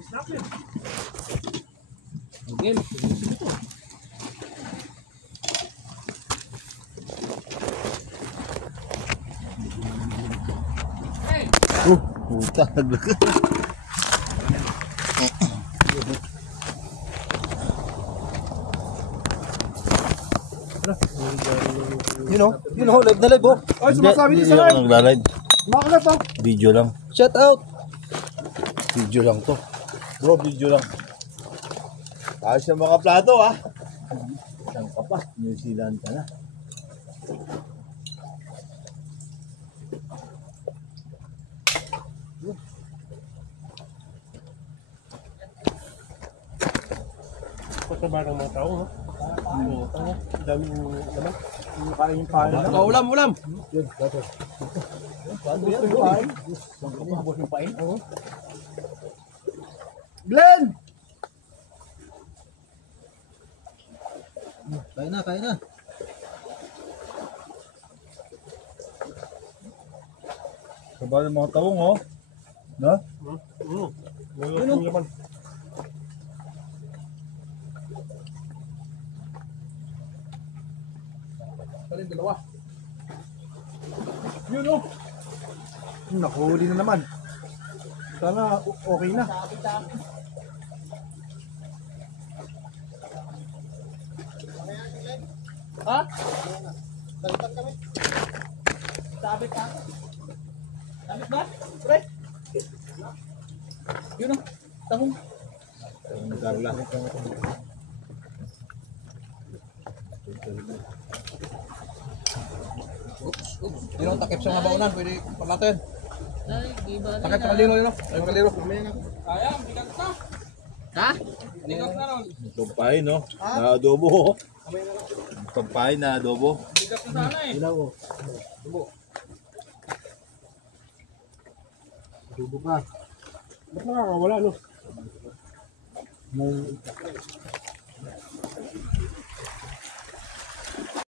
Okay. Puta, naglaga. Yun o, live na live o. Ay, sumasabi Hindi din sa ako live. nagla-live. Makalat oh. Video lang. Shout out. Video lang to. Bro, video lang. Ayos na mga plato ah. Saan ka pa? New Zealand ka na. Pagkaba ng mga tao, ha? Ang daming naman. Yung kain yung pain na. Ulam, ulam. Yun, dato. Paano yan? Yung pain. Tapos yung pain? Oo. Glenn! Kain na, kain na. Kaba ng mga tawong oh. No? Yun yung laman. Kaling dalawa. Yun oh. Nakahuli na naman. Sana okay na. Ha? Balitan kami. Sabit ka. Sabit ba? Pre? Yun o. Tahong. Carla. Oops. Yun o, takip sa mga baunan. Pwede paglatin. Takip sa kaliro yun o. Ayun kaliro. Kaya, bigat na. Ha? Bigat na ron. Itong pain no? Na adobo. Itong pain na adobo. Bigat na sana eh. Ilaw oh. Dubo ka. Ba't nakakawala no? May